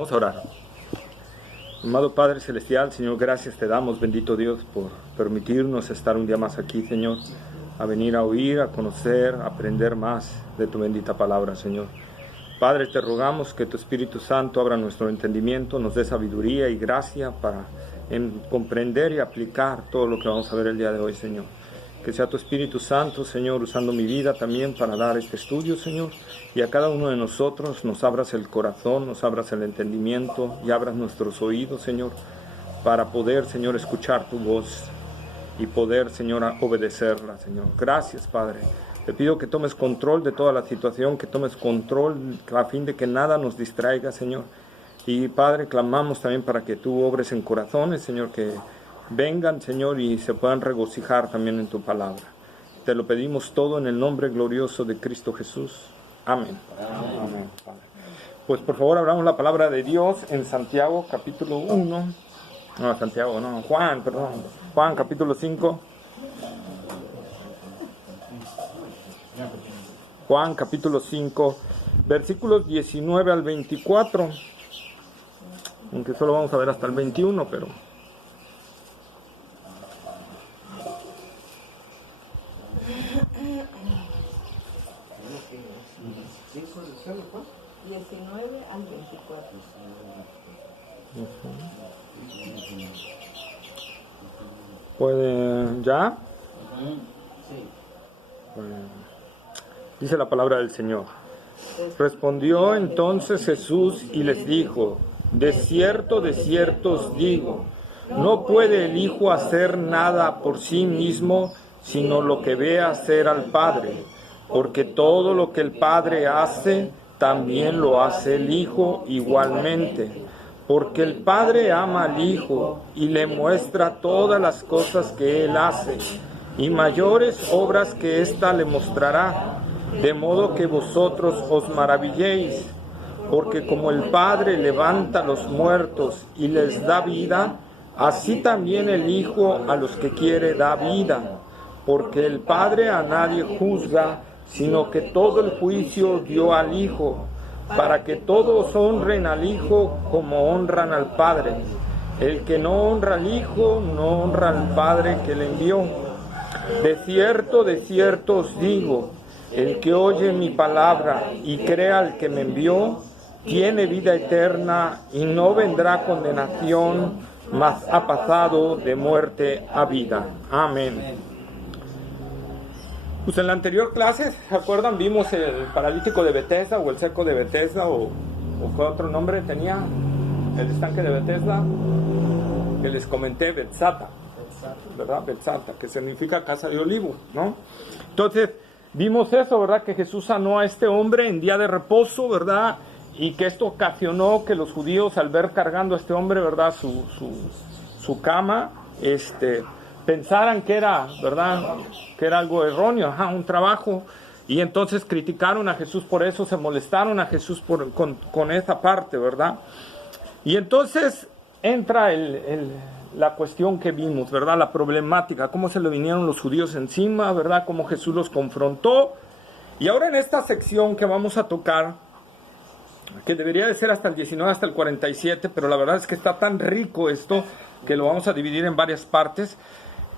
Vamos a orar. Amado Padre Celestial, Señor, gracias te damos, bendito Dios, por permitirnos estar un día más aquí, Señor, a venir a oír, a conocer, a aprender más de tu bendita palabra, Señor. Padre, te rogamos que tu Espíritu Santo abra nuestro entendimiento, nos dé sabiduría y gracia para comprender y aplicar todo lo que vamos a ver el día de hoy, Señor. Que sea tu Espíritu Santo, Señor, usando mi vida también para dar este estudio, Señor. Y a cada uno de nosotros nos abras el corazón, nos abras el entendimiento y abras nuestros oídos, Señor, para poder, Señor, escuchar tu voz y poder, Señor, obedecerla, Señor. Gracias, Padre. Te pido que tomes control de toda la situación, que tomes control a fin de que nada nos distraiga, Señor. Y, Padre, clamamos también para que tú obres en corazones, Señor, que vengan, Señor, y se puedan regocijar también en tu palabra. Te lo pedimos todo en el nombre glorioso de Cristo Jesús. Amén. Amén, Padre. Pues por favor abramos la palabra de Dios en Santiago capítulo 1. No, Santiago, no, Juan, perdón. Juan capítulo 5. Juan capítulo 5, versículos 19 al 24. Aunque solo vamos a ver hasta el 21, pero... al 24. ¿Pueden ya? Dice la palabra del Señor. Respondió entonces Jesús y les dijo: de cierto os digo, no puede el Hijo hacer nada por sí mismo, sino lo que ve hacer al Padre, porque todo lo que el Padre hace, también lo hace el Hijo igualmente, porque el Padre ama al Hijo y le muestra todas las cosas que Él hace, y mayores obras que ésta le mostrará, de modo que vosotros os maravilléis, porque como el Padre levanta a los muertos y les da vida, así también el Hijo a los que quiere da vida, porque el Padre a nadie juzga, sino que todo el juicio dio al Hijo, para que todos honren al Hijo como honran al Padre. El que no honra al Hijo, no honra al Padre que le envió. De cierto os digo, el que oye mi palabra y crea al que me envió, tiene vida eterna y no vendrá condenación, mas ha pasado de muerte a vida. Amén. Pues en la anterior clase, ¿se acuerdan? Vimos el paralítico de Betesda o el seco de Betesda o ¿qué otro nombre tenía? El estanque de Betesda, que les comenté, Betzata, ¿verdad? Betzata, que significa casa de olivo, ¿no? Entonces, vimos eso, ¿verdad? Que Jesús sanó a este hombre en día de reposo, ¿verdad? Y que esto ocasionó que los judíos, al ver cargando a este hombre, ¿verdad? Su cama, pensaran que era, ¿verdad?, que era algo erróneo, un trabajo, y entonces criticaron a Jesús por eso, se molestaron a Jesús con esa parte, ¿verdad? Y entonces entra la cuestión que vimos, ¿verdad?, la problemática, cómo se le vinieron los judíos encima, ¿verdad?, cómo Jesús los confrontó. Y ahora en esta sección que vamos a tocar, que debería de ser hasta el 19, hasta el 47, pero la verdad es que está tan rico esto, que lo vamos a dividir en varias partes.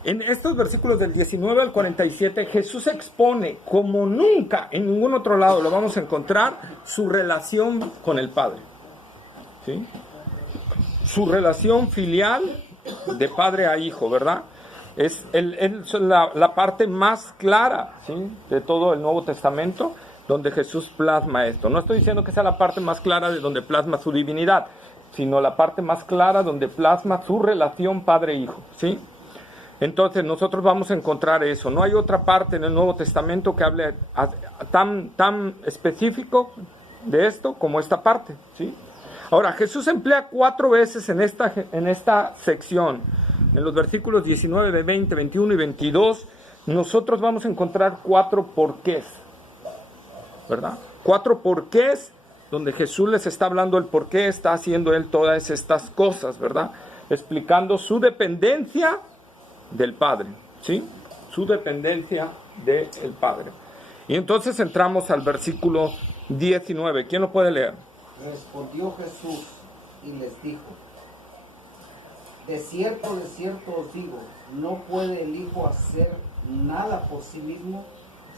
En estos versículos del 19 al 47, Jesús expone como nunca en ningún otro lado lo vamos a encontrar su relación con el Padre, ¿sí? Su relación filial de padre a hijo, ¿verdad? Es la parte más clara, ¿sí?, de todo el Nuevo Testamento, donde Jesús plasma esto. No estoy diciendo que sea la parte más clara de donde plasma su divinidad, sino la parte más clara donde plasma su relación padre-hijo, ¿sí? Entonces nosotros vamos a encontrar eso. No hay otra parte en el Nuevo Testamento que hable tan específico de esto como esta parte, ¿sí? Ahora, Jesús emplea 4 veces en esta sección, en los versículos 19, 20, 21 y 22, nosotros vamos a encontrar 4 porqués, ¿verdad? 4 porqués donde Jesús les está hablando el por qué está haciendo Él todas estas cosas, ¿verdad? Explicando su dependencia del Padre, ¿sí? Su dependencia del Padre. Y entonces entramos al versículo 19. ¿Quién lo puede leer? Respondió Jesús y les dijo: de cierto os digo, no puede el Hijo hacer nada por sí mismo,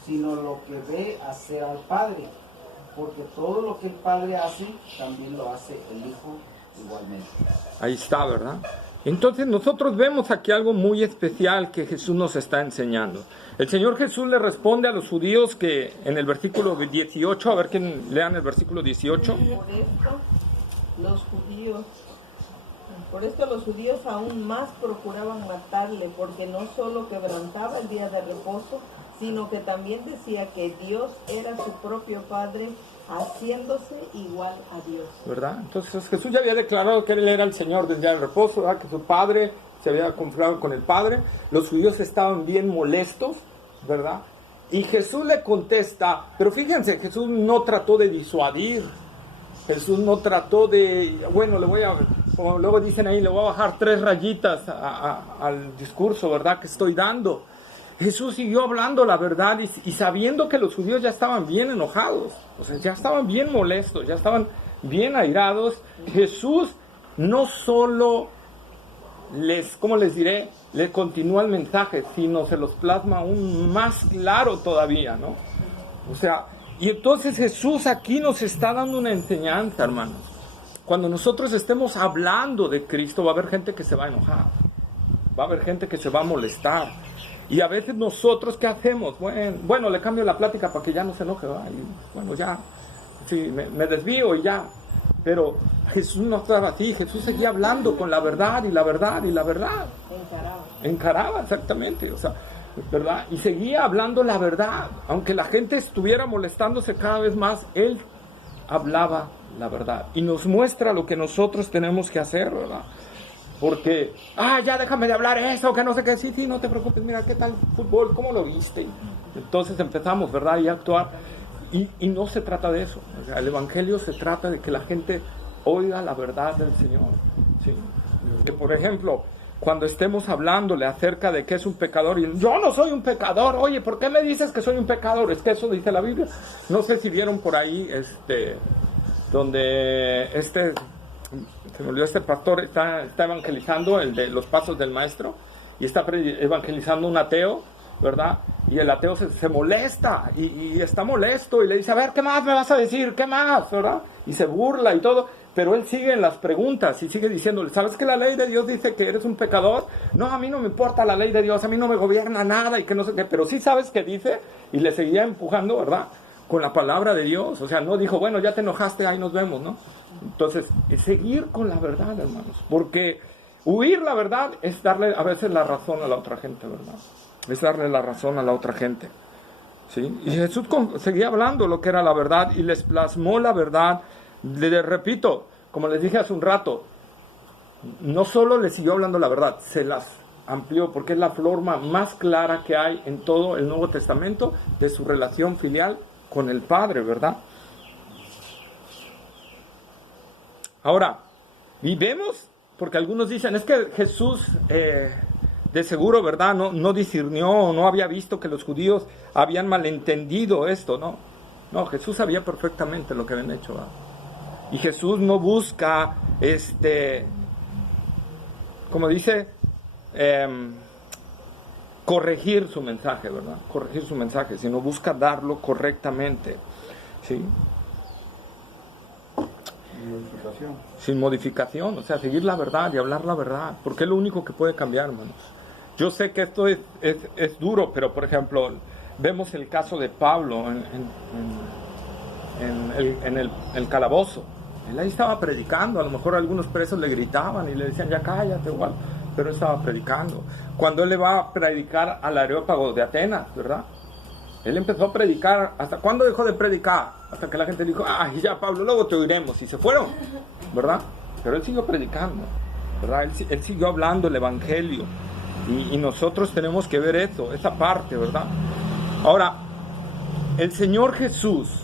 sino lo que ve hacer al Padre, porque todo lo que el Padre hace, también lo hace el Hijo igualmente. Ahí está, ¿verdad? Entonces nosotros vemos aquí algo muy especial que Jesús nos está enseñando. El Señor Jesús le responde a los judíos que en el versículo 18, a ver que lean el versículo 18. Por esto los judíos aún más procuraban matarle, porque no solo quebrantaba el día de reposo, sino que también decía que Dios era su propio Padre, haciéndose igual a Dios. ¿Verdad? Entonces Jesús ya había declarado que Él era el Señor del día del reposo, ¿verdad? Que su Padre se había confiado con el Padre. Los judíos estaban bien molestos, ¿verdad? Y Jesús le contesta, pero fíjense, Jesús no trató de disuadir. Jesús no trató de, bueno, como luego dicen ahí, le voy a bajar 3 rayitas al discurso, ¿verdad?, que estoy dando. Jesús siguió hablando la verdad y sabiendo que los judíos ya estaban bien enojados, o sea, ya estaban bien molestos, ya estaban bien airados. Jesús no solo les continúa el mensaje, sino se los plasma aún más claro todavía, ¿no? O sea, y entonces Jesús aquí nos está dando una enseñanza, hermanos. Cuando nosotros estemos hablando de Cristo, va a haber gente que se va a enojar, va a haber gente que se va a molestar. Y a veces nosotros, ¿qué hacemos? Bueno, le cambio la plática para que ya no se enoje, ¿va? Y bueno, ya, sí, me desvío y ya. Pero Jesús no estaba así, Jesús seguía hablando con la verdad y la verdad y la verdad. Encaraba, exactamente, o sea, ¿verdad? Y seguía hablando la verdad, aunque la gente estuviera molestándose cada vez más, Él hablaba la verdad. Y nos muestra lo que nosotros tenemos que hacer, ¿verdad? Porque, ya déjame de hablar eso, que no sé qué, sí, no te preocupes, mira, ¿qué tal fútbol? ¿Cómo lo viste? Entonces empezamos, ¿verdad? Y a actuar. Y no se trata de eso. O sea, el Evangelio se trata de que la gente oiga la verdad del Señor, ¿sí? Que, por ejemplo, cuando estemos hablándole acerca de que es un pecador, y yo no soy un pecador, oye, ¿por qué me dices que soy un pecador? Es que eso dice la Biblia. No sé si vieron por ahí, donde se me olvidó, este pastor está evangelizando el de los pasos del maestro, y está evangelizando un ateo, ¿verdad? Y el ateo se molesta, y está molesto, y le dice, a ver, ¿qué más me vas a decir? ¿Qué más? ¿Verdad? Y se burla y todo, pero él sigue en las preguntas, y sigue diciéndole, ¿sabes que la ley de Dios dice que eres un pecador? No, a mí no me importa la ley de Dios, a mí no me gobierna nada, y que no sé qué, pero sí sabes qué dice, y le seguía empujando, ¿verdad?, con la palabra de Dios. O sea, no dijo, bueno, ya te enojaste, ahí nos vemos, ¿no? Entonces, seguir con la verdad, hermanos, porque huir la verdad es darle a veces la razón a la otra gente, ¿verdad? Es darle la razón a la otra gente, ¿sí? Y Jesús seguía hablando lo que era la verdad y les plasmó la verdad. Les repito, como les dije hace un rato, no solo les siguió hablando la verdad, se las amplió, porque es la forma más clara que hay en todo el Nuevo Testamento de su relación filial con el Padre, ¿verdad? Ahora, y vemos, porque algunos dicen, es que Jesús de seguro, ¿verdad?, no discernió, no había visto que los judíos habían malentendido esto, ¿no? No, Jesús sabía perfectamente lo que habían hecho, ¿verdad? Y Jesús no busca, como dice, corregir su mensaje, ¿verdad? Corregir su mensaje, sino busca darlo correctamente, ¿sí? Sin modificación, o sea, seguir la verdad y hablar la verdad, porque es lo único que puede cambiar, hermanos. Yo sé que esto es duro, pero por ejemplo, vemos el caso de Pablo en el calabozo. Él ahí estaba predicando, a lo mejor algunos presos le gritaban y le decían, ya cállate, igual, pero él estaba predicando. Cuando él le va a predicar al Areópago de Atenas, ¿verdad? Él empezó a predicar. ¿Hasta cuándo dejó de predicar? Hasta que la gente dijo, ya Pablo, luego te oiremos, y se fueron, ¿verdad? Pero él siguió predicando, ¿verdad? Él siguió hablando el Evangelio, y nosotros tenemos que ver eso, esa parte, ¿verdad? Ahora, el Señor Jesús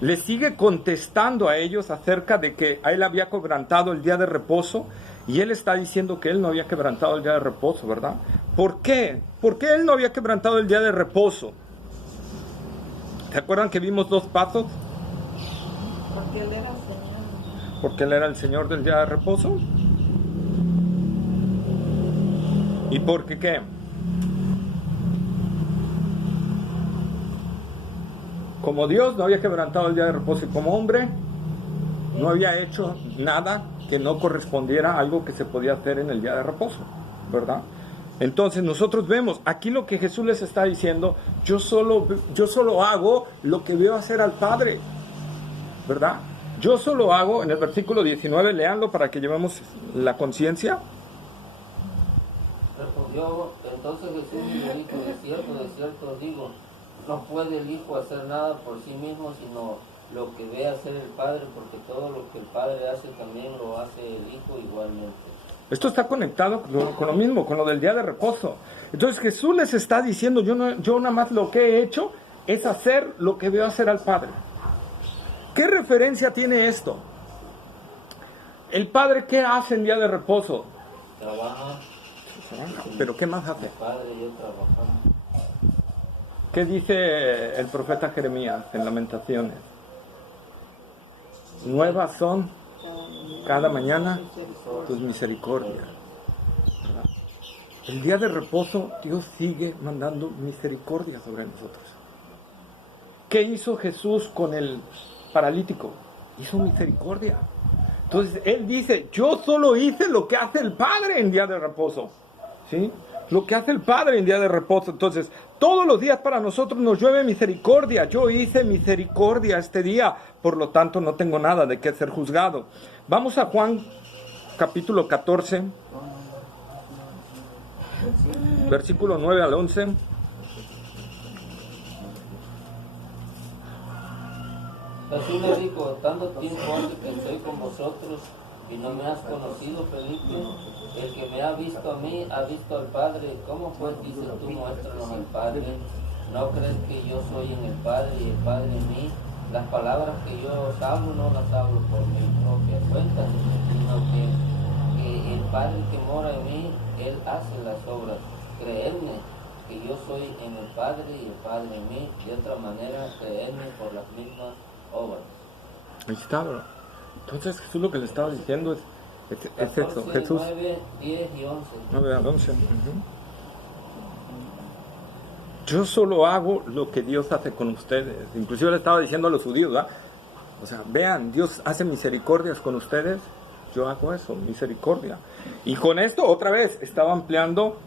le sigue contestando a ellos acerca de que a él había quebrantado el día de reposo, y él está diciendo que él no había quebrantado el día de reposo, ¿verdad? ¿Por qué? ¿Por qué él no había quebrantado el día de reposo? ¿Se acuerdan que vimos 2 pasos? Porque él era Señor. Porque Él era el Señor del día de reposo. ¿Y porque qué? Como Dios no había quebrantado el día de reposo y como hombre no había hecho nada que no correspondiera a algo que se podía hacer en el día de reposo, ¿verdad? Entonces nosotros vemos aquí lo que Jesús les está diciendo: yo solo hago lo que veo hacer al Padre, ¿verdad? Yo solo hago, en el versículo 19, léanlo para que llevemos la conciencia. Respondió entonces Jesús y le dijo: de cierto os digo, no puede el Hijo hacer nada por sí mismo, sino lo que ve hacer el Padre, porque todo lo que el Padre hace también lo hace el Hijo igualmente. Esto está conectado con lo mismo, con lo del día de reposo. Entonces Jesús les está diciendo: yo nada más lo que he hecho es hacer lo que veo hacer al Padre. ¿Qué referencia tiene esto? ¿El Padre qué hace en día de reposo? Trabaja. ¿Pero qué más hace? El Padre y yo trabajamos. ¿Qué dice el profeta Jeremías en Lamentaciones? Nuevas son cada mañana tus misericordias. ¿Verdad? El día de reposo Dios sigue mandando misericordia sobre nosotros. ¿Qué hizo Jesús con el paralítico? Hizo misericordia. Entonces Él dice: yo solo hice lo que hace el Padre en día de reposo. ¿Sí? Lo que hace el Padre en día de reposo. Entonces, todos los días para nosotros nos llueve misericordia. Yo hice misericordia este día, por lo tanto no tengo nada de qué ser juzgado. Vamos a Juan capítulo 14, versículo 9 al 11. Jesús le dijo: tanto tiempo hace que estoy con vosotros y no me has conocido, Felipe. El que me ha visto a mí, ha visto al Padre. ¿Cómo pues dices tú, muéstranos al Padre? ¿No crees que yo soy en el Padre y el Padre en mí? Las palabras que yo os hablo, no las hablo por mi propia cuenta, sino que el Padre que mora en mí, Él hace las obras. Creedme que yo soy en el Padre y el Padre en mí. De otra manera, creedme por las mismas obras. Ahí está, bro. Entonces Jesús lo que le estaba diciendo es 14, eso. Jesús 9, 10 y 11. 9 al 11. Yo solo hago lo que Dios hace con ustedes. Inclusive le estaba diciendo a los judíos, ¿verdad? O sea, vean, Dios hace misericordias con ustedes. Yo hago eso, misericordia. Y con esto, otra vez, estaba ampliando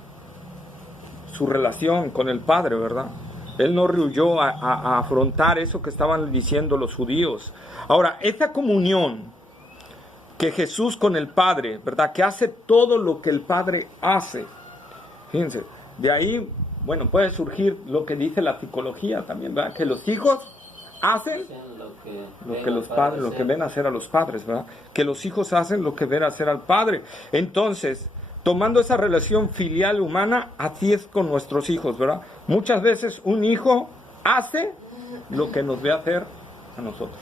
su relación con el Padre, ¿verdad? Él no rehuyó a afrontar eso que estaban diciendo los judíos. Ahora, esa comunión que Jesús con el Padre, ¿verdad? Que hace todo lo que el Padre hace. Fíjense, de ahí, bueno, puede surgir lo que dice la psicología también, ¿verdad? Que los hijos hacen lo que los padres, lo que ven hacer a los padres, ¿verdad? Que los hijos hacen lo que ven hacer al Padre. Entonces, tomando esa relación filial humana, así es con nuestros hijos, ¿verdad? Muchas veces un hijo hace lo que nos ve hacer a nosotros,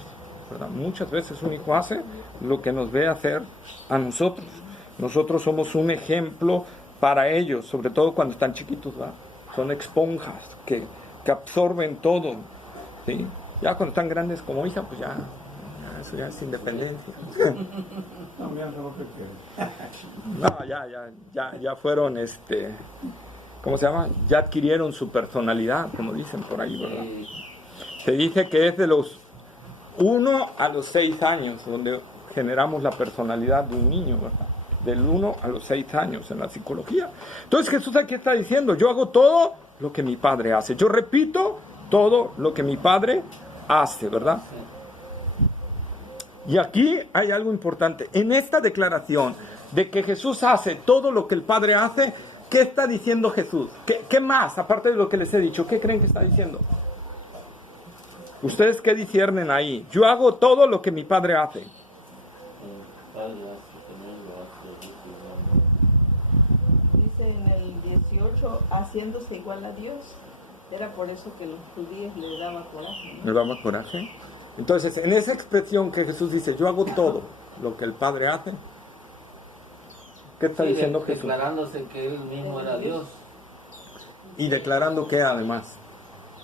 ¿verdad? Muchas veces un hijo hace lo que nos ve hacer a nosotros. Nosotros somos un ejemplo para ellos, sobre todo cuando están chiquitos, ¿verdad? Son esponjas que absorben todo, ¿sí? Ya cuando están grandes como hija, pues ya eso ya es independencia. No, ya fueron, ¿cómo se llama? Ya adquirieron su personalidad, como dicen por ahí, ¿verdad? Se dice que es de los 1 a los 6 años donde generamos la personalidad de un niño, ¿verdad? Del 1 a los 6 años en la psicología. Entonces Jesús aquí está diciendo: yo hago todo lo que mi Padre hace. Yo repito todo lo que mi Padre hace, ¿verdad? Y aquí hay algo importante. En esta declaración de que Jesús hace todo lo que el Padre hace, ¿qué está diciendo Jesús? ¿Qué más, aparte de lo que les he dicho? ¿Qué creen que está diciendo? ¿Ustedes qué disciernen ahí? Yo hago todo lo que mi Padre hace. Dice en el 18, haciéndose igual a Dios. Era por eso que los judíos le daba coraje, ¿no? ¿Le daba coraje? Entonces, en esa expresión que Jesús dice: yo hago todo lo que el Padre hace, ¿qué está diciendo Jesús? Declarándose que Él mismo era Dios. Y declarando que además.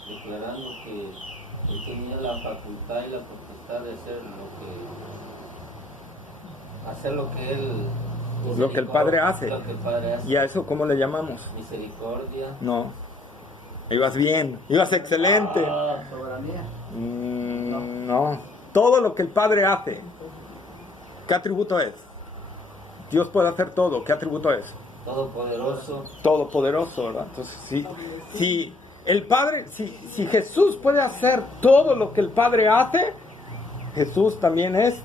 Declarando que Él tenía la facultad y la potestad de hacer lo que hacer lo que él... Lo que el Padre hace. Lo que el Padre hace. ¿Y a eso cómo le llamamos? Misericordia. No. Ibas bien, ibas excelente. Soberanía. No. Todo lo que el Padre hace. ¿Qué atributo es? Dios puede hacer todo. ¿Qué atributo es? Todopoderoso. Todopoderoso, ¿verdad? Entonces, si el Padre, si Jesús puede hacer todo lo que el Padre hace, Jesús también es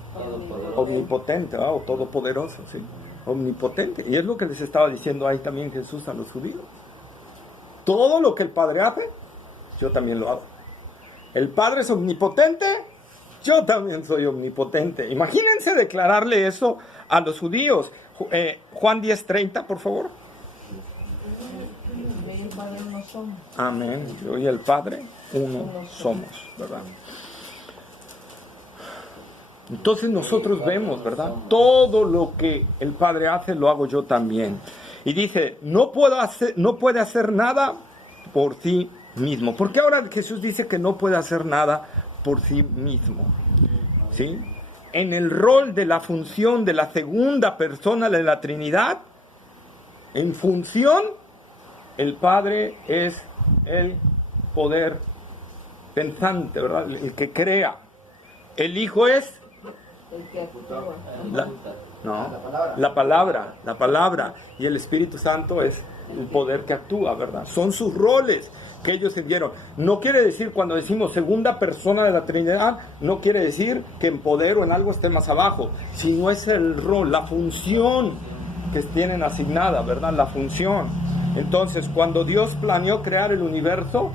omnipotente, ¿verdad? O todopoderoso, ¿sí? Omnipotente. Y es lo que les estaba diciendo ahí también Jesús a los judíos. Todo lo que el Padre hace, yo también lo hago. El Padre es omnipotente, yo también soy omnipotente. Imagínense declararle eso a los judíos. Juan 10:30, por favor. Yo y el Padre uno somos. Amén. Yo y el Padre uno somos, ¿verdad? Entonces nosotros vemos, ¿verdad? Todo lo que el Padre hace lo hago yo también. Y dice, no puede hacer nada por sí mismo. ¿Por qué ahora Jesús dice que no puede hacer nada por sí mismo? ¿Sí? En el rol de la función de la segunda persona de la Trinidad, en función, el Padre es el poder pensante, ¿verdad? El que crea. El Hijo es El que actúa. la palabra, y el Espíritu Santo es el poder que actúa, ¿verdad? Son sus roles que ellos dieron. No quiere decir, cuando decimos segunda persona de la Trinidad, no quiere decir que en poder o en algo esté más abajo, sino es el rol, la función que tienen asignada, ¿verdad? La función. Entonces, cuando Dios planeó crear el universo,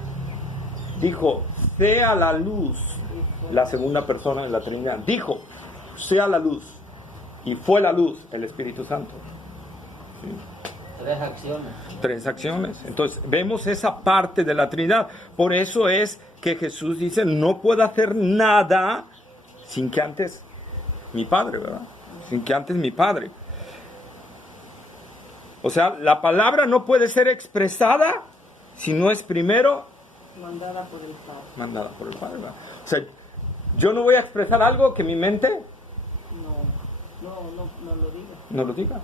dijo, sea la luz, la segunda persona de la Trinidad. Dijo, sea la luz. Y fue la luz, el Espíritu Santo. ¿Sí? 3 acciones. Entonces, vemos esa parte de la Trinidad. Por eso es que Jesús dice, no puedo hacer nada sin que antes mi Padre, ¿verdad? Sin que antes mi Padre. O sea, la palabra no puede ser expresada si no es primero Mandada por el Padre. Mandada por el Padre, ¿verdad? O sea, yo no voy a expresar algo que mi mente No lo diga. no lo diga.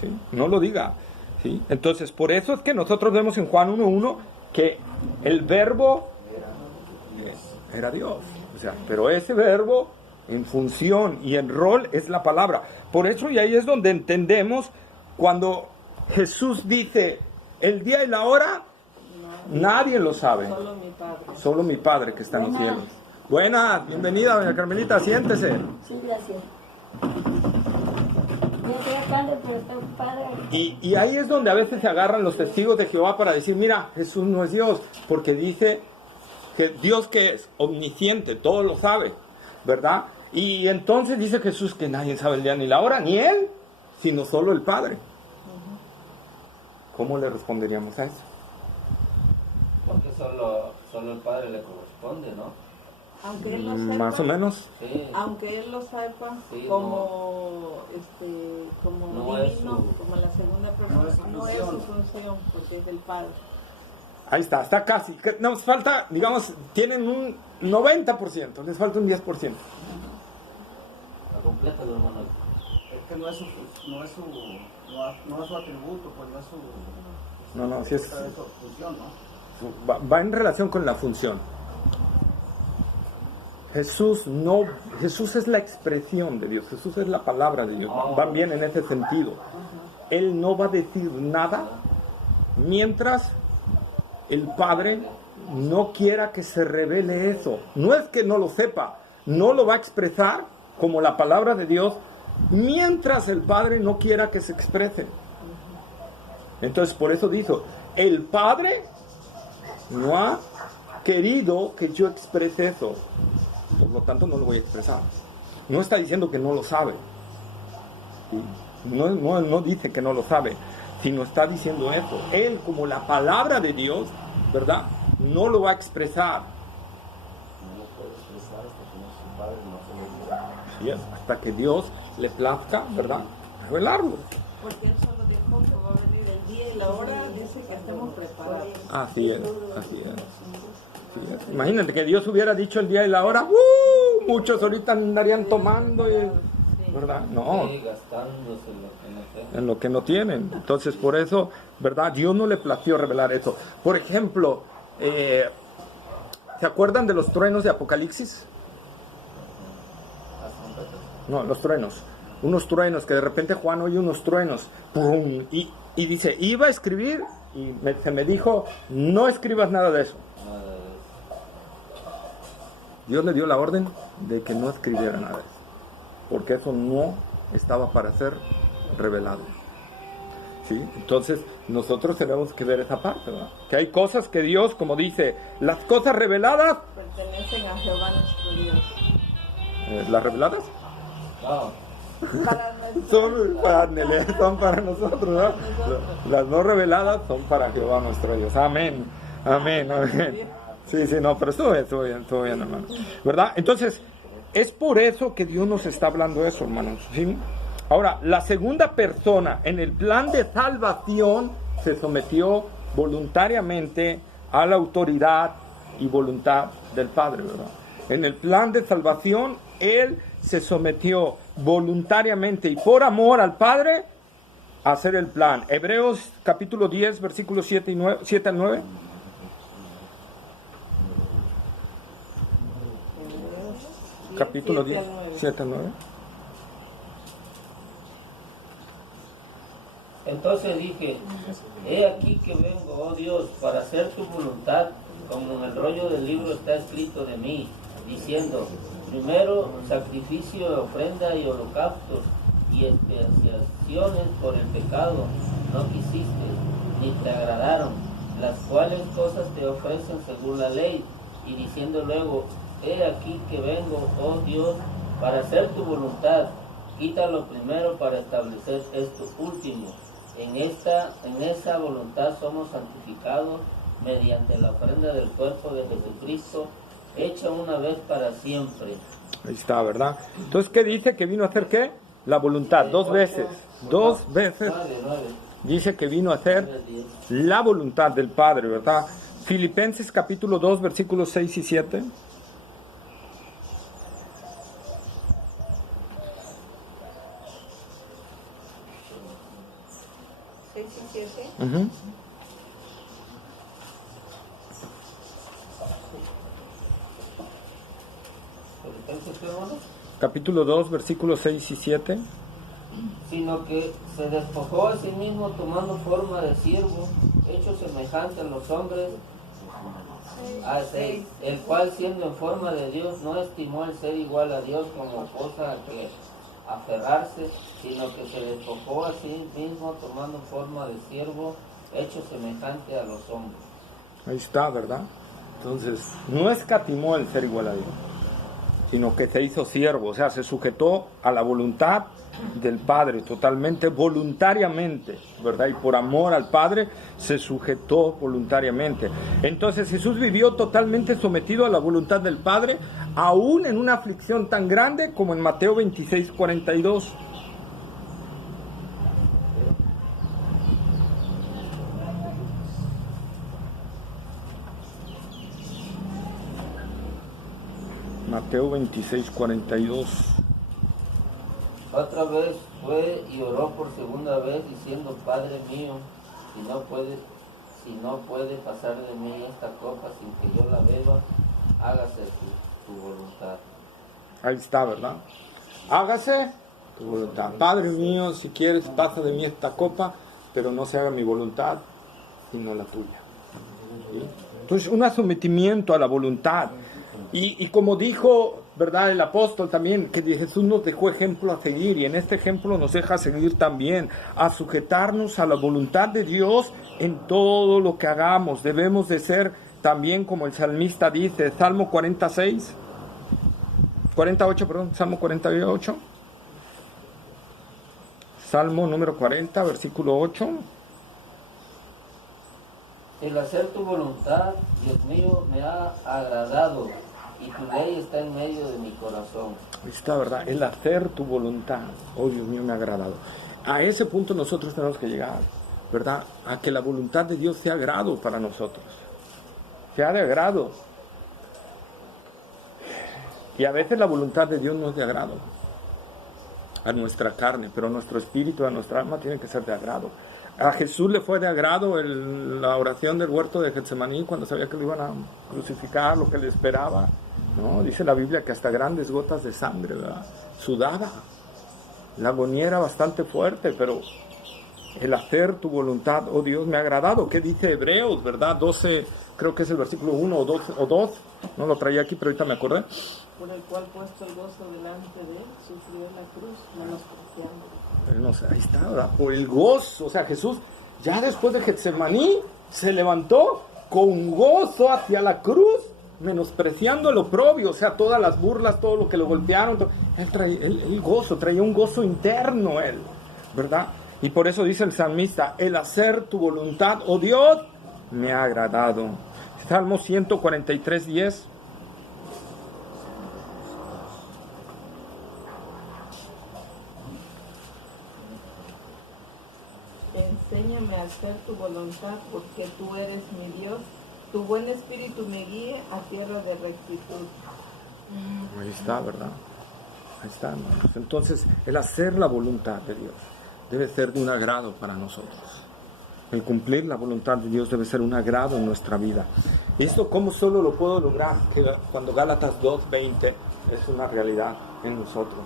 ¿Sí? No lo diga. ¿Sí? Entonces, por eso es que nosotros vemos en Juan 1:1 que el verbo era Dios. O sea, pero ese verbo en función y en rol es la palabra. Por eso, y ahí es donde entendemos cuando Jesús dice el día y la hora, nadie lo sabe. Solo mi Padre. Solo mi Padre que está en los cielos. Buenas, bienvenida, doña Carmelita, siéntese. Sí, gracias. Yo estoy acá, pero está ocupado. Y ahí es donde a veces se agarran los testigos de Jehová para decir, mira, Jesús no es Dios, porque dice que Dios que es omnisciente, todo lo sabe, ¿verdad? Y entonces dice Jesús que nadie sabe el día ni la hora, ni Él, sino solo el Padre. ¿Cómo le responderíamos a eso? Porque solo el Padre le corresponde, ¿no? Aunque él lo sepa. Más o menos. Sí. Aunque él lo sepa, Sí, como No es divino, su- como la segunda persona, no es su no es función. su función, porque es del Padre. Ahí está casi. Nos falta, digamos, tienen un 90%, les falta un 10%. La completa, hermano. Es que no es su atributo, pues no es su... No, sí es, su función, ¿no? va en relación con la función. Jesús es la expresión de Dios, Jesús es la palabra de Dios, van bien en ese sentido. Él no va a decir nada mientras el Padre no quiera que se revele eso. No es que no lo sepa, no lo va a expresar como la palabra de Dios mientras el Padre no quiera que se exprese. Entonces por eso dijo, el Padre no ha querido que yo exprese eso, por lo tanto no lo voy a expresar. No está diciendo que no lo sabe, ¿sí? No dice que no lo sabe, sino está diciendo eso. Él, como la palabra de Dios, ¿verdad?, no lo va a expresar. No lo puede expresar hasta que su Padre no se lo diga. Así es, hasta que Dios le plazca, ¿verdad?, revelarlo. Porque él solo dijo que va a venir el día y la hora, dice que estemos preparados. Así es. Imagínate que Dios hubiera dicho el día y la hora, muchos ahorita andarían tomando y ¿verdad? No, Sí, gastándose lo que no tiene. en lo que no tienen. Entonces, por eso, ¿verdad? Dios no le plació revelar eso. Por ejemplo, ¿se acuerdan de los truenos de Apocalipsis? No, los truenos. Unos truenos, que de repente Juan oye unos truenos. ¡Pum! Y dice, iba a escribir, y se me dijo, no escribas nada de eso. Nada de eso. Dios le dio la orden de que no escribiera nada de eso, porque eso no estaba para ser revelado. ¿Sí? Entonces, nosotros tenemos que ver esa parte, ¿verdad? Que hay cosas que Dios, como dice, las cosas reveladas, Pertenecen a Jehová nuestro Dios. ¿las reveladas? No, Para nuestro son para nosotros, ¿no? Las no reveladas son para Jehová nuestro Dios. Amén, amén, amén. Sí, no, pero estuvo bien, hermano. ¿Verdad? Entonces, es por eso que Dios nos está hablando eso, hermanos. ¿Sí? Ahora, la segunda persona en el plan de salvación se sometió voluntariamente a la autoridad y voluntad del Padre, ¿verdad? En el plan de salvación, Él se sometió voluntariamente y por amor al Padre a hacer el plan. Hebreos capítulo 10, versículos 7 al 9. Capítulo 10, 7 al 9. entonces dije, he aquí que vengo, oh Dios, para hacer tu voluntad, como en el rollo del libro está escrito de mí, diciendo, primero sacrificio, ofrenda y holocaustos y expiaciones por el pecado no quisiste, ni te agradaron, las cuales cosas te ofrecen según la ley, y diciendo luego, he aquí que vengo, oh Dios, para hacer tu voluntad, quita lo primero para establecer esto último. En esa voluntad somos santificados mediante la ofrenda del cuerpo de Jesucristo, hecha una vez para siempre. Ahí está, ¿verdad? Entonces, ¿qué dice? Que vino a hacer ¿qué? La voluntad, dos veces. Dice que vino a hacer la voluntad del Padre, ¿verdad? Filipenses capítulo 2, versículos 6 y 7. ¿6 y 7? Uh-huh. Capítulo 2, versículos 6 y 7. Sino que se despojó a sí mismo tomando forma de siervo, hecho semejante a los hombres, el cual siendo en forma de Dios no estimó el ser igual a Dios como cosa a que aferrarse, sino que se despojó a sí mismo tomando forma de siervo, hecho semejante a los hombres. Ahí está, ¿verdad? Entonces, no escatimó el ser igual a Dios, sino que se hizo siervo, o sea, se sujetó a la voluntad del Padre, totalmente voluntariamente, ¿verdad? Y por amor al Padre se sujetó voluntariamente. Entonces Jesús vivió totalmente sometido a la voluntad del Padre, aún en una aflicción tan grande como en Mateo 26, 42. Mateo 26, 42. Otra vez fue y oró por segunda vez diciendo, Padre mío, si no puede pasar de mí esta copa sin que yo la beba, hágase tu voluntad. Ahí está, ¿verdad? Hágase tu voluntad. Padre mío, si quieres, pasa de mí esta copa, pero no se haga mi voluntad, sino la tuya. ¿Sí? Entonces, un sometimiento a la voluntad. Y como dijo, ¿verdad?, el apóstol también, que Jesús nos dejó ejemplo a seguir, y en este ejemplo nos deja seguir también, a sujetarnos a la voluntad de Dios en todo lo que hagamos. Debemos de ser también como el salmista dice, Salmo 48, Salmo número 40, versículo 8. El hacer tu voluntad, Dios mío, me ha agradado, y tu ley está en medio de mi corazón. Ahí está, ¿verdad? El hacer tu voluntad, oh Dios mío, me ha agradado. A ese punto nosotros tenemos que llegar, ¿verdad? A que la voluntad de Dios sea agrado para nosotros. Sea de agrado. Y a veces la voluntad de Dios no es de agrado. a nuestra carne, pero nuestro espíritu, a nuestra alma tiene que ser de agrado. A Jesús le fue de agrado la oración del huerto de Getsemaní cuando sabía que lo iban a crucificar, lo que le esperaba, ¿no? Dice la Biblia que hasta grandes gotas de sangre, ¿verdad? Sudaba. La agonía era bastante fuerte, pero el hacer tu voluntad, oh Dios, me ha agradado. ¿Qué dice Hebreos, verdad? 12, creo que es el versículo 1 o 2, no lo traía aquí, pero ahorita me acordé. Por el cual puesto el gozo delante de él, sufrió la cruz, menospreciando. Ahí está, ¿verdad? Por el gozo. O sea, Jesús, ya después de Getsemaní, se levantó con gozo hacia la cruz, menospreciando el oprobio, o sea, todas las burlas, todo lo que lo golpearon. Él traía el gozo, traía un gozo interno, él, ¿verdad? Y por eso dice el salmista, el hacer tu voluntad, oh Dios, me ha agradado. Salmo 143, 10. Enséñame a hacer tu voluntad, porque tú eres mi Dios. Tu buen espíritu me guíe a tierra de rectitud. Ahí está, ¿verdad? Ahí está, hermanos. Entonces, el hacer la voluntad de Dios debe ser de un agrado para nosotros. El cumplir la voluntad de Dios debe ser un agrado en nuestra vida. ¿Esto cómo solo lo puedo lograr? Que cuando Gálatas 2:20 es una realidad en nosotros.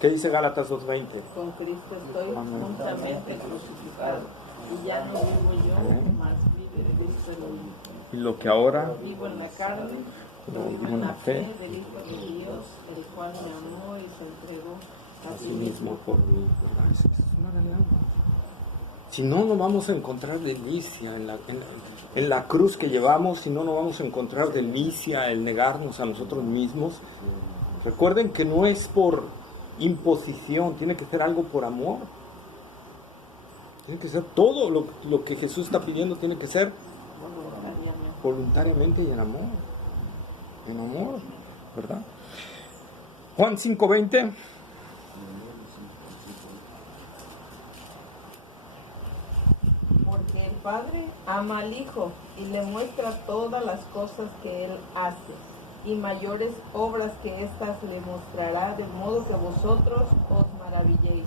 ¿Qué dice Gálatas 2:20? Con Cristo estoy juntamente crucificado, y ya no vivo yo, mas vive Cristo en mí. Y lo que ahora Vivo en la carne, lo vivo en la fe del Hijo de Dios, el cual me amó y se entregó a sí mismo por mí. Es una realidad. Si no, no vamos a encontrar delicia en la cruz que llevamos, si no, no vamos a encontrar delicia el negarnos a nosotros mismos. Recuerden que no es por imposición, tiene que ser algo por amor. Tiene que ser todo lo que Jesús está pidiendo, tiene que ser voluntariamente y en amor. En amor, ¿verdad? Juan 5:20. Porque el Padre ama al Hijo y le muestra todas las cosas que Él hace, y mayores obras que éstas le mostrará, de modo que vosotros os maravilléis.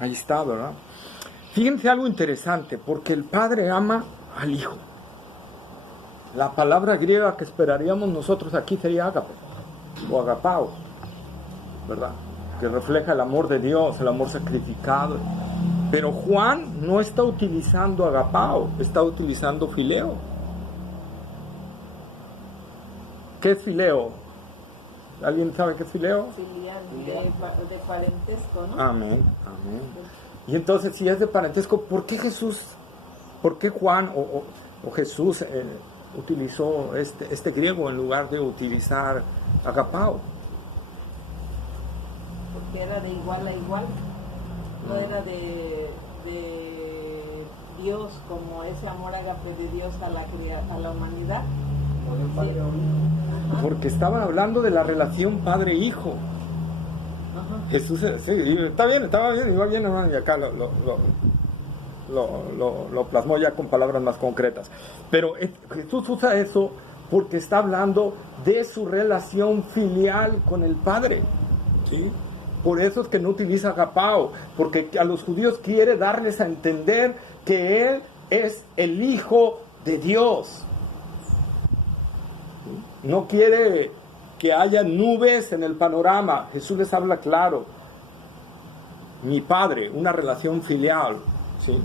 Ahí está, ¿verdad? Fíjense algo interesante, porque el Padre ama al Hijo. La palabra griega que esperaríamos nosotros aquí sería ágape, o agapao, ¿verdad? Que refleja el amor de Dios, el amor sacrificado. Pero Juan no está utilizando agapao, está utilizando fileo. ¿Qué es fileo? ¿Alguien sabe qué es fileo? Filial, de parentesco, ¿no? Amén, amén. Y entonces, si es de parentesco, ¿por qué Juan o Jesús utilizó este griego en lugar de utilizar agapao? Porque era de igual a igual, no era de Dios, como ese amor ágape de Dios a la humanidad. Porque estaban hablando de la relación padre-hijo. Jesús, sí, estaba bien, iba bien, hermano, y acá lo plasmó ya con palabras más concretas. Pero Jesús usa eso porque está hablando de su relación filial con el Padre, ¿sí? Por eso es que no utiliza agapao, porque a los judíos quiere darles a entender que Él es el Hijo de Dios. No quiere que haya nubes en el panorama. Jesús les habla claro. Mi Padre, una relación filial, ¿sí?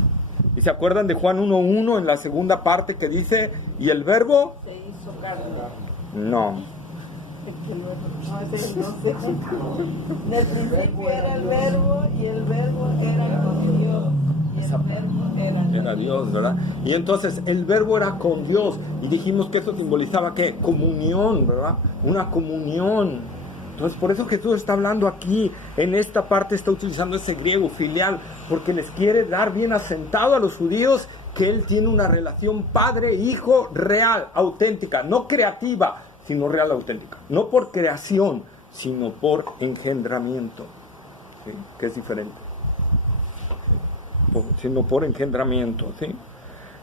Y se acuerdan de Juan 1:1 en la segunda parte que dice, ¿y el verbo? Se hizo carne. No. No, ese no sé. En el principio era el verbo, y el verbo era con Dios, y el verbo Era Dios, ¿verdad? Y entonces el verbo era con Dios, y dijimos que eso simbolizaba ¿qué? Comunión, ¿verdad? Una comunión. Entonces por eso Jesús está hablando aquí, en esta parte está utilizando ese griego filial, porque les quiere dar bien asentado a los judíos que Él tiene una relación padre-hijo real, auténtica, no creativa, sino real, auténtica. No por creación, sino por engendramiento, ¿sí? Que es diferente. Sino por engendramiento, ¿sí?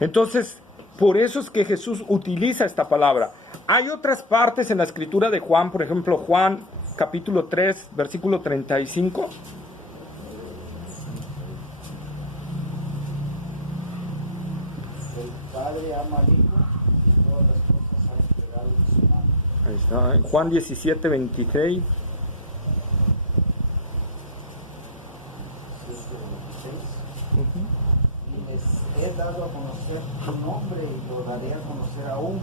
Entonces, por eso es que Jesús utiliza esta palabra. Hay otras partes en la escritura de Juan, por ejemplo, Juan capítulo 3, versículo 35. El Padre ama al Hijo y todas las cosas ha entregado en su mano. Ahí está, Juan 17, 26. 7:26. Y les he dado a conocer tu nombre y lo daré a conocer aún,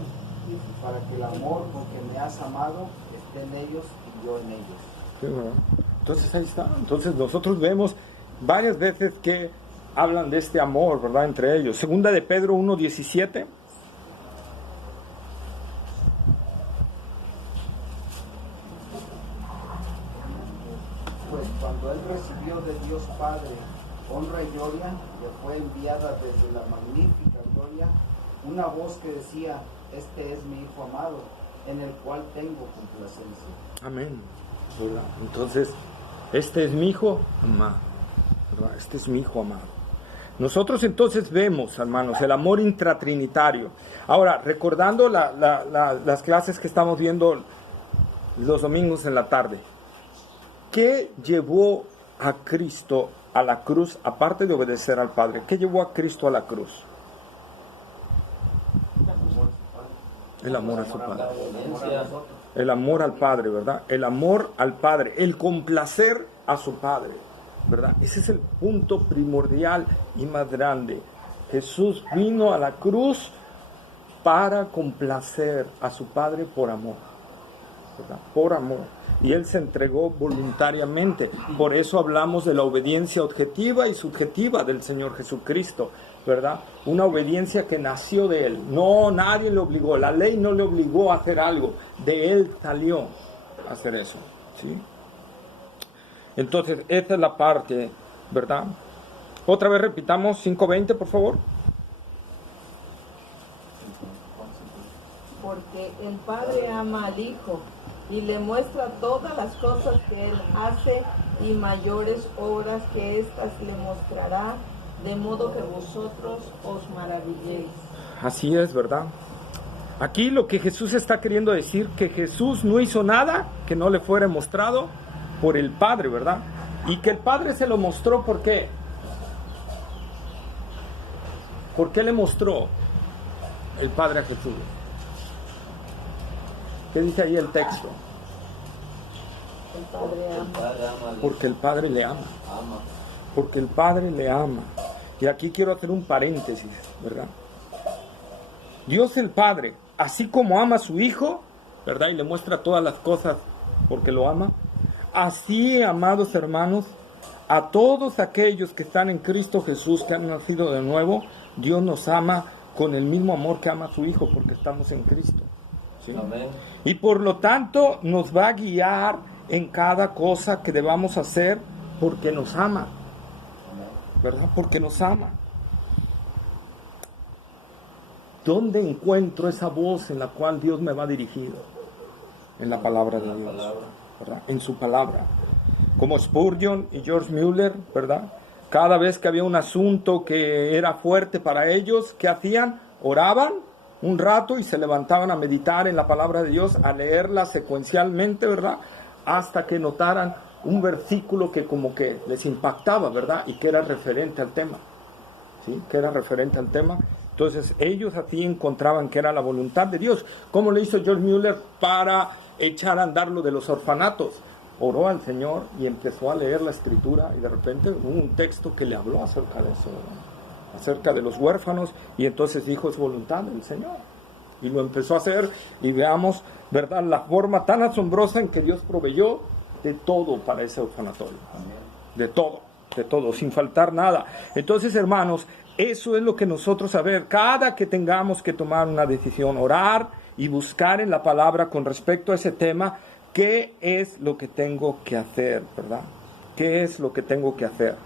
para que el amor con que me has amado esté en ellos y yo en ellos. Sí, ¿verdad? Entonces ahí está. Entonces nosotros vemos varias veces que hablan de este amor, ¿verdad? Entre ellos. Segunda de Pedro 1:17. Pues cuando él recibió de Dios Padre honra y gloria, le fue enviada desde la magnífica gloria una voz que decía: este es mi Hijo amado, en el cual tengo complacencia. Amén. ¿Verdad? Entonces, este es mi Hijo amado, ¿verdad? Este es mi Hijo amado. Nosotros entonces vemos, hermanos, el amor intratrinitario. Ahora, recordando las clases que estamos viendo los domingos en la tarde, ¿qué llevó a Cristo a la cruz, aparte de obedecer al Padre? ¿Qué llevó a Cristo a la cruz? El amor a su Padre. El amor al Padre, ¿verdad? El amor al Padre, el complacer a su Padre, ¿verdad? Ese es el punto primordial y más grande. Jesús vino a la cruz para complacer a su Padre por amor, ¿verdad? Por amor. Y Él se entregó voluntariamente. Por eso hablamos de la obediencia objetiva y subjetiva del Señor Jesucristo, ¿verdad? Una obediencia que nació de Él. No, nadie le obligó. La ley no le obligó a hacer algo. De Él salió a hacer eso, ¿sí? Entonces, esta es la parte, ¿verdad? Otra vez repitamos 5:20, por favor. Porque el Padre ama al Hijo y le muestra todas las cosas que Él hace y mayores obras que éstas le mostrará, de modo que vosotros os maravilléis. Así es, ¿verdad? Aquí lo que Jesús está queriendo decir, que Jesús no hizo nada que no le fuera mostrado por el Padre, ¿verdad? Y que el Padre se lo mostró, ¿por qué? ¿Por qué le mostró el Padre a Jesús? ¿Qué dice ahí el texto? El Padre ama. Porque el Padre le ama. Porque el Padre le ama. Y aquí quiero hacer un paréntesis, ¿verdad? Dios el Padre, así como ama a su Hijo, ¿verdad? Y le muestra todas las cosas porque lo ama. Así, amados hermanos, a todos aquellos que están en Cristo Jesús, que han nacido de nuevo, Dios nos ama con el mismo amor que ama a su Hijo, porque estamos en Cristo, ¿sí? Amén. Y por lo tanto nos va a guiar en cada cosa que debamos hacer porque nos ama, ¿verdad? Porque nos ama. ¿Dónde encuentro esa voz en la cual Dios me va dirigido? En la palabra de Dios, ¿verdad? En su palabra. Como Spurgeon y George Mueller, ¿verdad? Cada vez que había un asunto que era fuerte para ellos, ¿qué hacían? Oraban un rato y se levantaban a meditar en la palabra de Dios, a leerla secuencialmente, ¿verdad? Hasta que notaran un versículo que como que les impactaba, ¿verdad? Y que era referente al tema, ¿sí? Que era referente al tema. Entonces ellos así encontraban que era la voluntad de Dios. ¿Cómo le hizo George Mueller para echar a andar lo de los orfanatos? Oró al Señor y empezó a leer la Escritura y de repente hubo un texto que le habló acerca de eso, ¿verdad? Acerca de los huérfanos, y entonces dijo: es voluntad del Señor. Y lo empezó a hacer, y veamos, ¿verdad?, la forma tan asombrosa en que Dios proveyó de todo para ese orfanatorio. De todo, sin faltar nada. Entonces, hermanos, eso es lo que nosotros, cada que tengamos que tomar una decisión, orar y buscar en la palabra con respecto a ese tema, ¿qué es lo que tengo que hacer, verdad? ¿Qué es lo que tengo que hacer?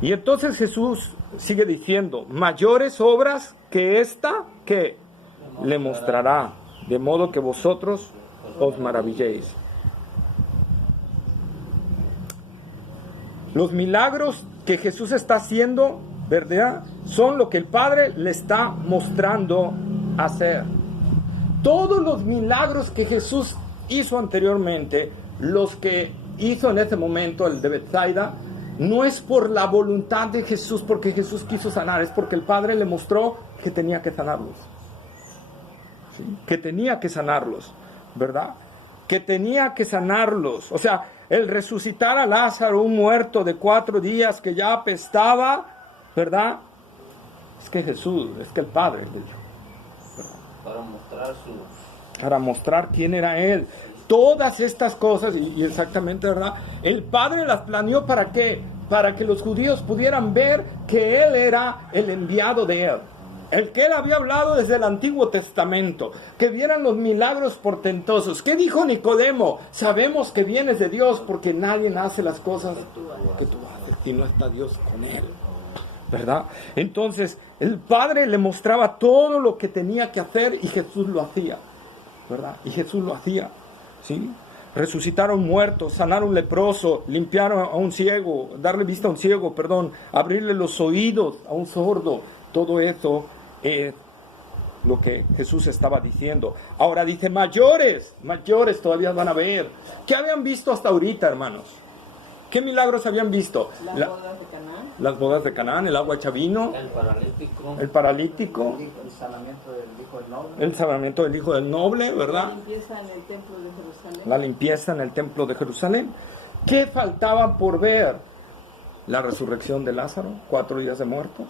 Y entonces Jesús sigue diciendo: mayores obras que esta, que le mostrará, de modo que vosotros os maravilléis. Los milagros que Jesús está haciendo, ¿verdad?, son lo que el Padre le está mostrando hacer. Todos los milagros que Jesús hizo anteriormente, los que hizo en ese momento el de Bethsaida, no es por la voluntad de Jesús, porque Jesús quiso sanar, es porque el Padre le mostró que tenía que sanarlos. ¿Sí? Que tenía que sanarlos, ¿verdad? Que tenía que sanarlos. O sea, el resucitar a Lázaro, un muerto de 4 días que ya apestaba, ¿verdad? Es que Jesús, es que el Padre le dijo. Para mostrar quién era Él. Todas estas cosas, y exactamente, ¿verdad? El Padre las planeó ¿para qué? Para que los judíos pudieran ver que Él era el enviado de Él. El que Él había hablado desde el Antiguo Testamento. Que vieran los milagros portentosos. ¿Qué dijo Nicodemo? Sabemos que vienes de Dios porque nadie hace las cosas que tú haces si no está Dios con Él. ¿Verdad? Entonces, el Padre le mostraba todo lo que tenía que hacer y Jesús lo hacía. ¿Verdad? Y Jesús lo hacía. ¿Sí? Resucitar a un muerto, sanar a un leproso, limpiar a un ciego, darle vista a un ciego, abrirle los oídos a un sordo. Todo eso es lo que Jesús estaba diciendo. Ahora dice, mayores todavía van a ver. ¿Qué habían visto hasta ahorita, hermanos? ¿Qué milagros habían visto? Las bodas de Canaán. Las bodas de Canaán, el agua hecha vino. El paralítico. El sanamiento del hijo del noble. El sanamiento del hijo del noble, ¿verdad? La limpieza en el templo de Jerusalén. La limpieza en el templo de Jerusalén. ¿Qué faltaba por ver? La resurrección de Lázaro, 4 días de muerto,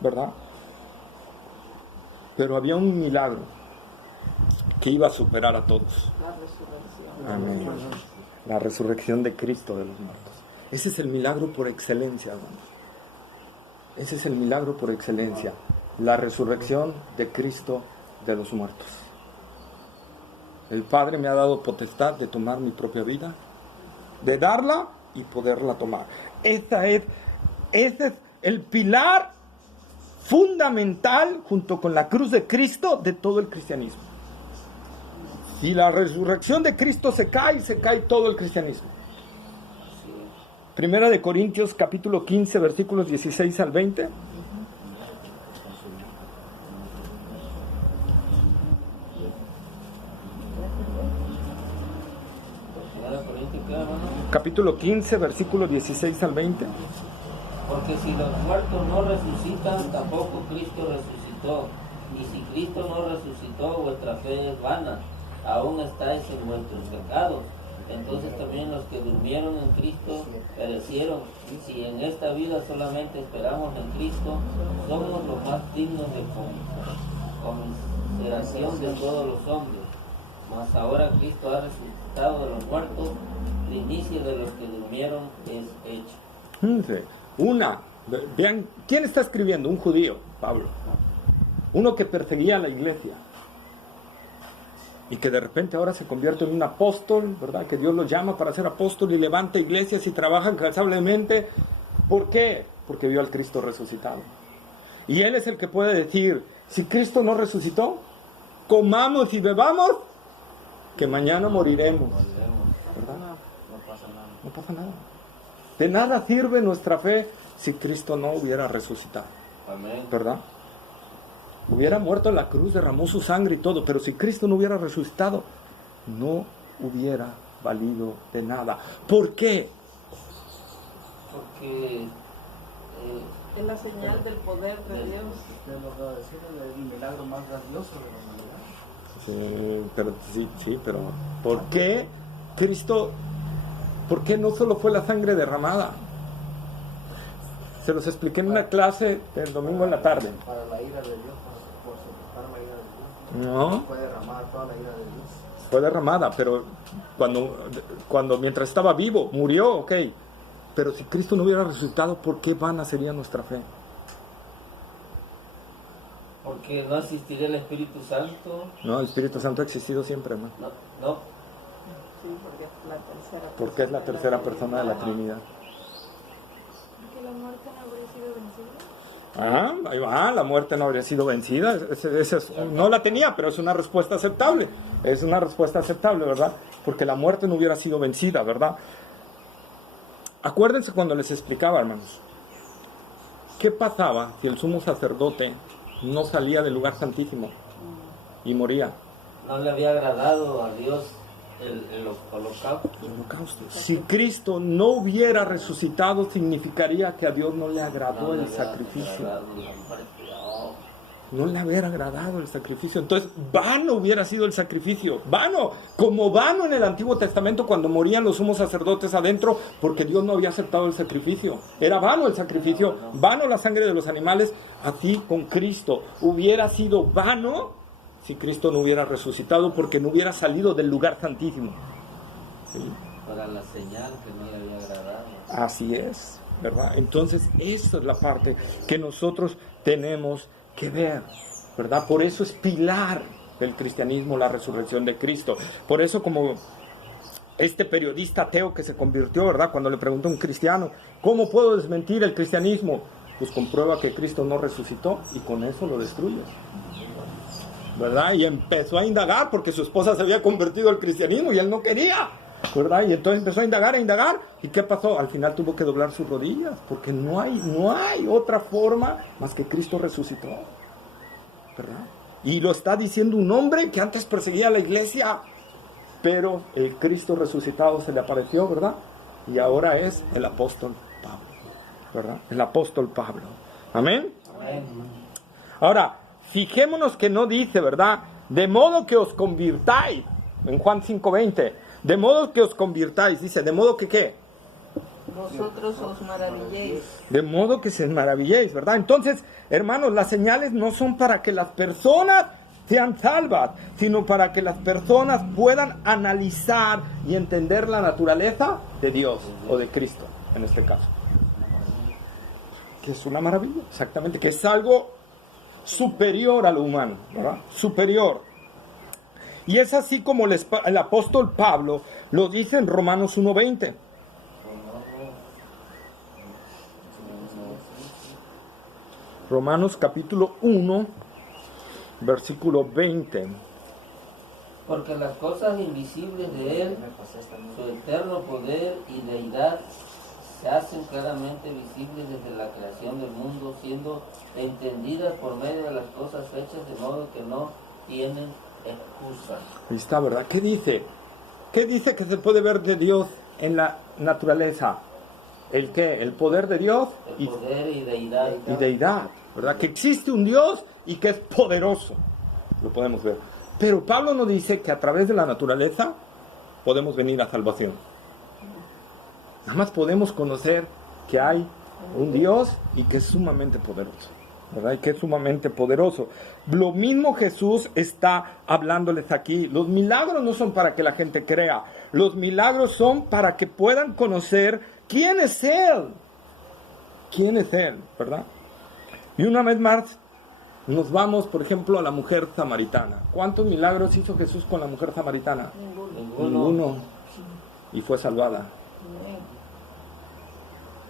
¿verdad? Pero había un milagro que iba a superar a todos. La resurrección. Amén. La resurrección de Cristo de los muertos. Ese es el milagro por excelencia, hermanos. Ese es el milagro por excelencia. La resurrección de Cristo de los muertos. El Padre me ha dado potestad de tomar mi propia vida, de darla y poderla tomar. Ese es el pilar fundamental, junto con la cruz de Cristo, de todo el cristianismo. Si la resurrección de Cristo se cae todo el cristianismo. Primera de Corintios capítulo 15 versículos 16 al 20. Capítulo 15 versículos 16 al 20. Porque si los muertos no resucitan, tampoco Cristo resucitó. Y si Cristo no resucitó, vuestra fe es vana. Aún estáis en vuestros pecados. Entonces también los que durmieron en Cristo perecieron. Si en esta vida solamente esperamos en Cristo, somos los más dignos de conmiseración de todos los hombres. Mas ahora Cristo ha resucitado de los muertos, primicia de los que durmieron es hecho. Vean, ¿quién está escribiendo? Un judío, Pablo. Uno que perseguía a la iglesia. Y que de repente ahora se convierte en un apóstol, ¿verdad? Que Dios lo llama para ser apóstol y levanta iglesias y trabaja incansablemente. ¿Por qué? Porque vio al Cristo resucitado. Y él es el que puede decir, si Cristo no resucitó, comamos y bebamos, que mañana moriremos. ¿Verdad? No pasa nada. De nada sirve nuestra fe si Cristo no hubiera resucitado. Amén. ¿Verdad? Hubiera muerto en la cruz, derramó su sangre y todo, pero si Cristo no hubiera resucitado, no hubiera valido de nada. ¿Por qué? Porque es la señal del poder de Dios. Usted lo acaba de decir, es el milagro más grandioso de la humanidad. Sí, pero ¿por qué Cristo? ¿Por qué no solo fue la sangre derramada? Se los expliqué en una clase el domingo en la tarde. Para la ira de Dios, por soportar la ira de Dios. No. Fue derramada toda la ira de Dios. Fue derramada, pero cuando mientras estaba vivo, murió, ok. Pero si Cristo no hubiera resucitado, ¿por qué vana sería nuestra fe? porque no existiría el Espíritu Santo. No, el Espíritu Santo ha existido siempre, hermano. No. Sí, porque es la tercera persona. Porque es la tercera persona de la Trinidad. ¿Que la muerte no habría sido vencida? Ahí va, la muerte no habría sido vencida. No la tenía, pero es una respuesta aceptable. Es una respuesta aceptable, ¿verdad? Porque la muerte no hubiera sido vencida, ¿verdad? Acuérdense cuando les explicaba, hermanos. ¿Qué pasaba si el sumo sacerdote no salía del lugar santísimo y moría? No le había agradado a Dios el holocausto. El holocausto. Si Cristo no hubiera resucitado, significaría que a Dios no le agradó el sacrificio. No le hubiera agradado el sacrificio. Entonces, vano hubiera sido el sacrificio. Vano. Como vano en el Antiguo Testamento cuando morían los sumos sacerdotes adentro porque Dios no había aceptado el sacrificio. Era vano el sacrificio. Vano la sangre de los animales. Así con Cristo. Hubiera sido vano si Cristo no hubiera resucitado porque no hubiera salido del lugar santísimo. ¿Sí? Para la señal que no le había agradado. Así es, ¿verdad? Entonces, esa es la parte que nosotros tenemos que ver, ¿verdad? Por eso es pilar del cristianismo la resurrección de Cristo. Por eso, como este periodista ateo que se convirtió, ¿verdad? Cuando le preguntó a un cristiano, ¿cómo puedo desmentir el cristianismo? Pues comprueba que Cristo no resucitó y con eso lo destruyes, ¿verdad? Y empezó a indagar porque su esposa se había convertido al cristianismo y él no quería, ¿verdad? Y entonces empezó a indagar. ¿Y qué pasó? Al final tuvo que doblar sus rodillas porque no hay otra forma más que Cristo resucitó, ¿verdad? Y lo está diciendo un hombre que antes perseguía a la iglesia, pero el Cristo resucitado se le apareció, ¿verdad? Y ahora es el apóstol Pablo, ¿verdad? El apóstol Pablo. Amén. Ahora, fijémonos que no dice, ¿verdad? De modo que os convirtáis, en Juan 5:20, de modo que os convirtáis, dice, de modo que ¿qué? Vosotros os maravilléis. De modo que se maravilléis, ¿verdad? Entonces, hermanos, las señales no son para que las personas sean salvas, sino para que las personas puedan analizar y entender la naturaleza de Dios o de Cristo, en este caso. Que es una maravilla, exactamente, que es algo superior a lo humano, ¿verdad? Superior. Y es así como el apóstol Pablo lo dice en Romanos 1:20. Romanos capítulo 1, versículo 20. Porque las cosas invisibles de Él, su eterno poder y deidad, se hacen claramente visibles desde la creación del mundo, siendo entendidas por medio de las cosas hechas, de modo que no tienen excusa. Ahí está, ¿verdad? ¿Qué dice? ¿Qué dice que se puede ver de Dios en la naturaleza? ¿El qué? El poder de Dios El poder y deidad. y deidad, ¿verdad? Que existe un Dios y que es poderoso. Lo podemos ver. Pero Pablo nos dice que a través de la naturaleza podemos venir a salvación. Nada más podemos conocer que hay un Dios y que es sumamente poderoso, ¿verdad? Y que es sumamente poderoso. Lo mismo Jesús está hablándoles aquí. Los milagros no son para que la gente crea. Los milagros son para que puedan conocer quién es Él. ¿Quién es Él? ¿Verdad? Y una vez más nos vamos, por ejemplo, a la mujer samaritana. ¿Cuántos milagros hizo Jesús con la mujer samaritana? Ninguno. Y fue salvada.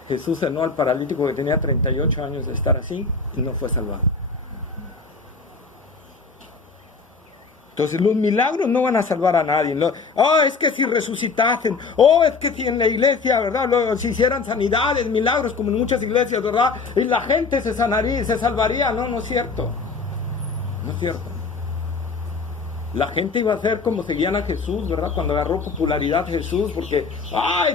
Jesús sanó al paralítico que tenía 38 años de estar así y no fue salvado. Entonces los milagros no van a salvar a nadie. Es que si resucitasen, es que si en la iglesia, ¿verdad? Si hicieran sanidades, milagros como en muchas iglesias, ¿verdad? Y la gente se sanaría, se salvaría. No es cierto. No es cierto. La gente iba a ser como seguían a Jesús, ¿verdad? Cuando agarró popularidad Jesús, porque,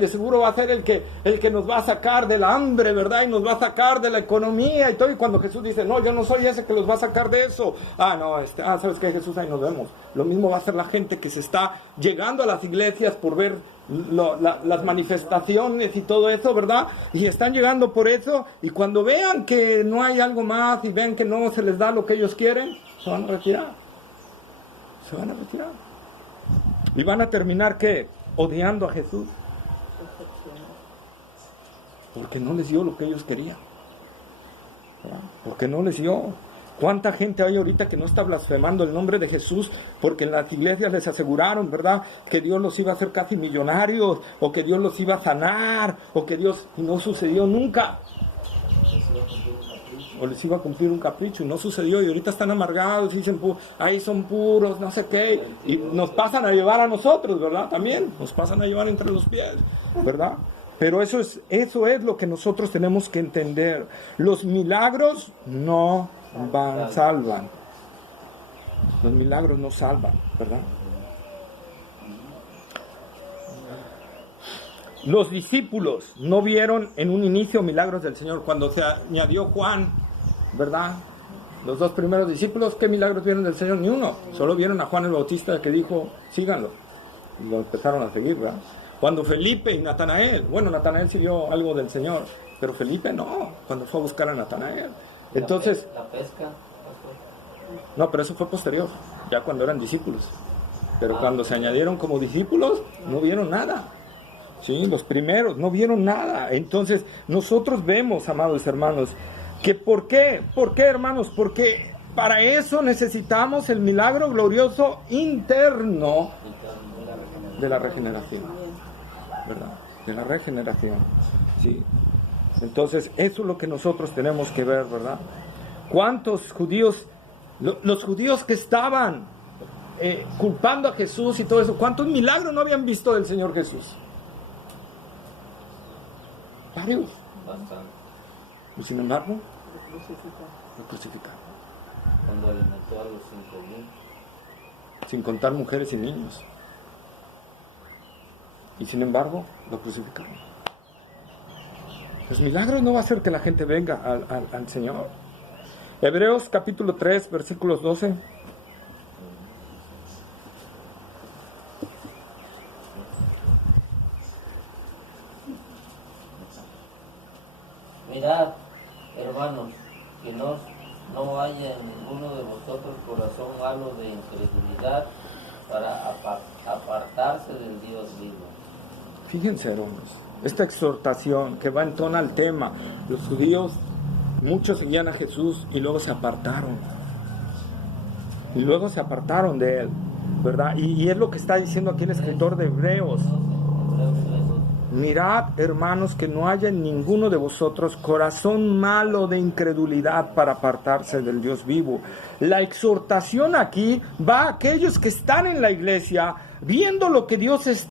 de seguro va a ser el que nos va a sacar del hambre, ¿verdad? Y nos va a sacar de la economía y todo. Y cuando Jesús dice, no, yo no soy ese que los va a sacar de eso. ¿Sabes qué, Jesús? Ahí nos vemos. Lo mismo va a ser la gente que se está llegando a las iglesias por ver las manifestaciones y todo eso, ¿verdad? Y están llegando por eso. Y cuando vean que no hay algo más y ven que no se les da lo que ellos quieren, se van a retirar. Se van a retirar. Y van a terminar, ¿qué? Odiando a Jesús. Porque no les dio lo que ellos querían. ¿Verdad? Porque no les dio. ¿Cuánta gente hay ahorita que no está blasfemando el nombre de Jesús? Porque en las iglesias les aseguraron, ¿verdad? Que Dios los iba a hacer casi millonarios, o que Dios los iba a sanar, o que Dios... Y no sucedió nunca. O les iba a cumplir un capricho y no sucedió, y ahorita están amargados y dicen, ahí son puros, no sé qué, y nos pasan a llevar a nosotros, ¿verdad? También nos pasan a llevar entre los pies, ¿verdad? Pero eso es lo que nosotros tenemos que entender. Los milagros no salvan. Los milagros no salvan, ¿verdad? Los discípulos no vieron en un inicio milagros del Señor. Cuando se añadió Juan, ¿verdad? Los dos primeros discípulos, ¿qué milagros vieron del Señor? Ni uno. Solo vieron a Juan el Bautista que dijo, síganlo. Y lo empezaron a seguir, ¿verdad? Cuando Felipe y Natanael, bueno, Natanael sí vio algo del Señor, pero Felipe no, cuando fue a buscar a Natanael. Entonces, La pesca. no, pero eso fue posterior, ya cuando eran discípulos. Pero cuando se añadieron como discípulos, no vieron nada. Sí, los primeros no vieron nada. Entonces, nosotros vemos, amados hermanos, que ¿por qué? ¿Por qué, hermanos? Porque para eso necesitamos el milagro glorioso interno de la regeneración, ¿verdad? De la regeneración, sí. Entonces, eso es lo que nosotros tenemos que ver, ¿verdad? ¿Cuántos judíos, los judíos que estaban culpando a Jesús y todo eso, cuántos milagros no habían visto del Señor Jesús? Varios. Bastante. Y sin embargo, lo crucificaron. Cuando alimentó a los 5,000. Sin contar mujeres y niños. Y sin embargo, lo crucificaron. Los milagros no va a hacer que la gente venga al Señor. Hebreos capítulo 3, versículos 12. Mirad, hermanos, que no haya en ninguno de vosotros corazón malo de incredulidad para apartarse del Dios vivo. Fíjense, hermanos, esta exhortación que va en tono al tema. Los judíos, muchos seguían a Jesús y luego se apartaron. Y luego se apartaron de Él, ¿verdad? Y es lo que está diciendo aquí el escritor de Hebreos. Mirad, hermanos, que no haya en ninguno de vosotros corazón malo de incredulidad para apartarse del Dios vivo. La exhortación aquí va a aquellos que están en la iglesia, viendo lo que Dios está